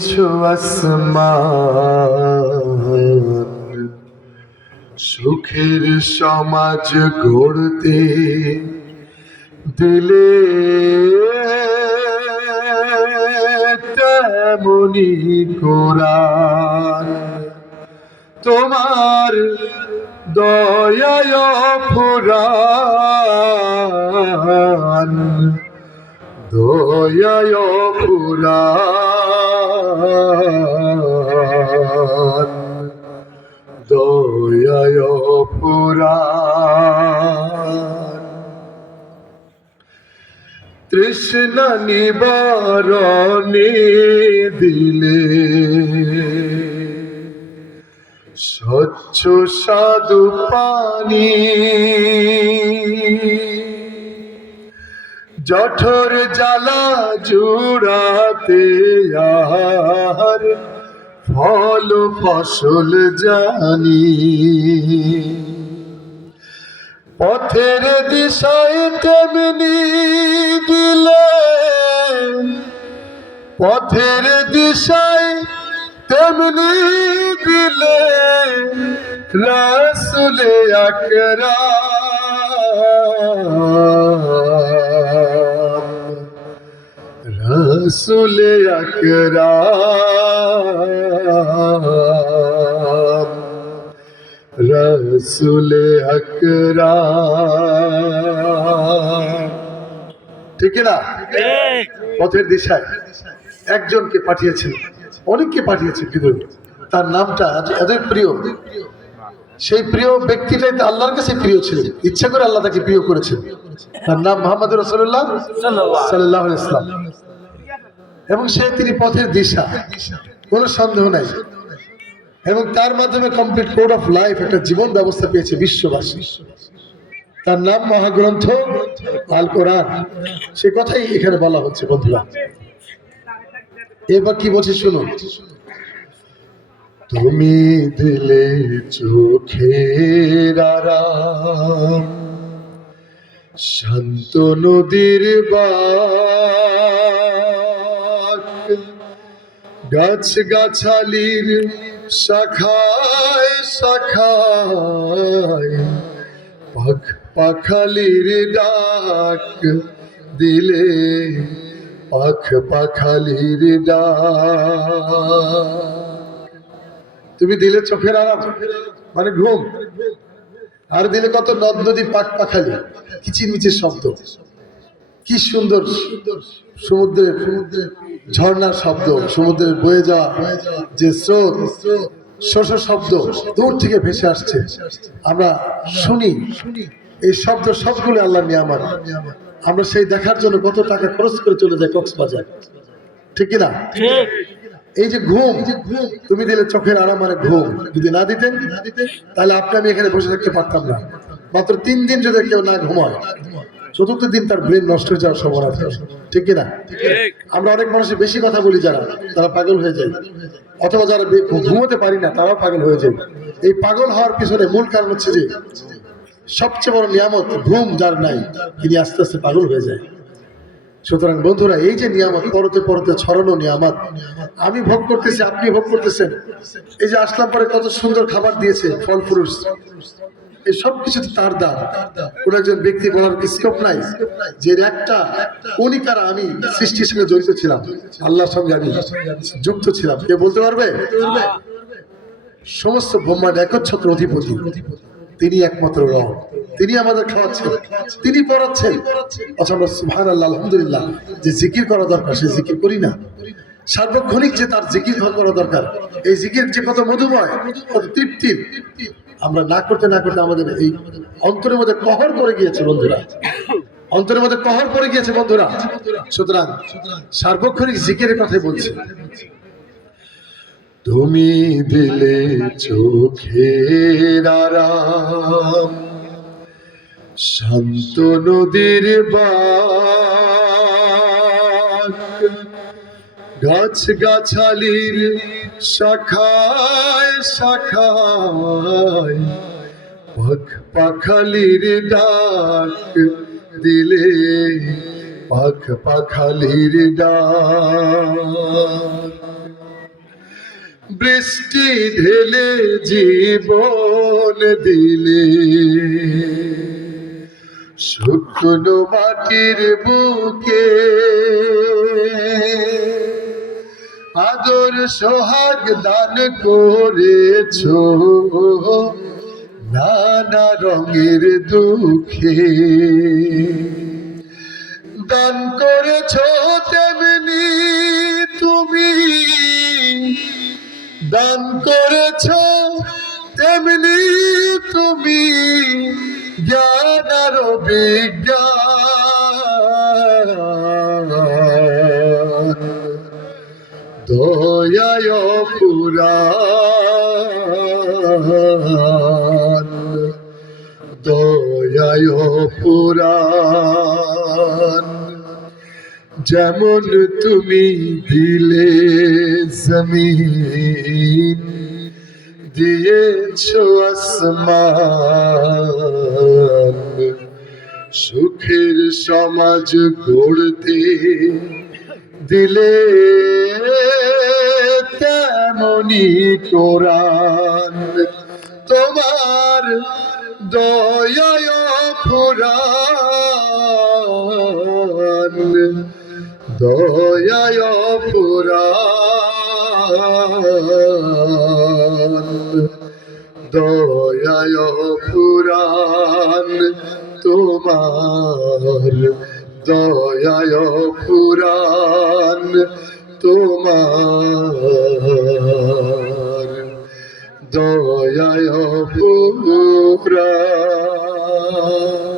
কিছু সুখের সমাজ গড়তে দিলে তেমনি কোরআন। তোমার দয়ায় পুরাণ দয়ায় পুরাণ। দয়ায় পুরাণ। তৃষ্ণা নিবারণে দিলে স্বচ্ছ সাধু পানি জঠর জ্বালা জুড়াতে আর ফল ফসল জানি। পথের দিশায় তেমনি দিলে, পথের দিশায় তেমনি দিলে রসুলে আকরাম। রসুলে আকরাম। রসুলে আকরাম। ঠিক না পথের দিশায়। একজনকে পাঠিয়েছেন। অনেককে পাঠিয়েছে কিন্তু তার নামটা এত প্রিয়। সেই প্রিয় ব্যক্তিটাই তো আল্লাহর কাছে প্রিয় ছিলেন। ইচ্ছা করে আল্লাহ তাকে প্রিয় করেছেন। তার নাম মোহাম্মদ রসুল্লাহ সাল্লাহ ইসলাম এবং সে তিনি পথের দিশা। কোনো সন্দেহ নাই। এবং তার মাধ্যমে কমপ্লিট কোড অফ লাইফ একটা জীবন ব্যবস্থা পেয়েছে বিশ্ববাসী। তার নাম মহাগ্রন্থ আল কোরআন। সে কথাই এখানে বলা হচ্ছে বন্ধুরা। এবার কি বলছে শুনুন। তুমি দিলে আরাম, শান্ত নদীর বাক গাছ গাছালির শাখায় শাখায় পাখ পাখালির ডাক দিলে পাখ পাখালির ডাক। তুমি দিলে চোখের আরাম মানে ঘুম। আর দিলে কত নদ, নদী পাক পাখালি। কিচিরমিচির শব্দ। কি সুন্দর সমুদ্রের সমুদ্রের ঝর্ণার শব্দ সমুদ্রের বয়ে যাওয়া যে স্রোত শোষ শব্দ দূর থেকে ভেসে আসছে। আমরা শুনি এই শব্দ সবগুলো আল্লাহ নিয়ামত। আমরা সেই দেখার জন্য কত টাকা খরচ করে চলে যাই কক্সবাজার। ঠিক কিনা? এই যে ঘুম তুমি দিলে চোখের আরাম মানে ঘুম। যদি না দিতেন তাহলে আপনি আমি এখানে বসে থাকতে পারতাম না। মাত্র তিন দিন যদি কেউ না ঘুমায় চতুর্থ দিন তার ব্রেন নষ্ট হয়ে যাওয়ার সম্ভাবনা থাকে। ঠিক কিনা? আমরা অনেক মানুষের বেশি কথা বলি যারা তারা পাগল হয়ে যায়। অথবা যারা ঘুমোতে পারি না তারাও পাগল হয়ে যায়। এই পাগল হওয়ার পিছনে মূল কারণ হচ্ছে যে সবচেয়ে বড় নিয়ামত ঘুম যার নাই তিনি আস্তে আস্তে পাগল হয়ে যায়। সুতরাং বন্ধুরা এই যে নিয়ামত পরতে পরতে ছড়ানো নিয়ামত আমি ভোগ করতেছি আপনি ভোগ করতেছেন। এই যে আসলাম পরে কত সুন্দর খাবার দিয়েছে ফল ফ্রুটস এই সব তার দান কোন একজন ব্যক্তি বলার স্কোপ নাই? যে একটা উনি কারা? আমি সৃষ্টির সঙ্গে জড়িত ছিলাম। আল্লাহর সঙ্গে আমি যুক্ত ছিলাম। কে বলতে পারবে? সমস্ত ব্রহ্মাণ্ড একচ্ছত্র অধিপতি। তিনি একমাত্র রব। তিনি আমাদের খাওয়াচ্ছেন। তিনি পড়াচ্ছেন। আচ্ছা আমরা সুহান আল্লাহ আলহামদুলিল্লাহ, যে জিকির করা দরকার, সে জিকির করি না। সার্বক্ষণিক যে তার জিকির করা দরকার, এই জিকির যে কত মধুময়, কত তৃপ্তির আমরা না করতে না করতে আমাদের এই অন্তরের মধ্যে কহর করে গিয়েছে, বন্ধুরা। অন্তরের মধ্যে কহর পড়ে গিয়েছে, বন্ধুরা। সুতরাং সার্বক্ষণিক জিকের কথাই বলছি। তুমি দিলে আরাম, শান্ত নদীর বাক গাছ গাছালির শাখায় শাখায় পাখ পাখালির ডাক দিলে পাখ পাখালির ডাক। বৃষ্টি ঢেলে জীবন দিলে শুকনো মাটির বুকে সোহাগ দান করেছ। নানা রঙের দুঃখে দান করেছ তেমনি তুমি। দান করেছ তেমনি তুমি। জ্ঞান আর বিজ্ঞান পুরাণ। দয়ায় পুরাণ। যেমন তুমি দিলে জমিন দিয়েছ আসমান। সুখের সমাজ গড়তে দিলে তেমনি কোরআন। তোমার দয়ায় ফুরান দয়ায় পুরাণ দয়ায় পুরাণ তোমার দয়ায় পুরাণ তোমার দয়ায় পুরাণ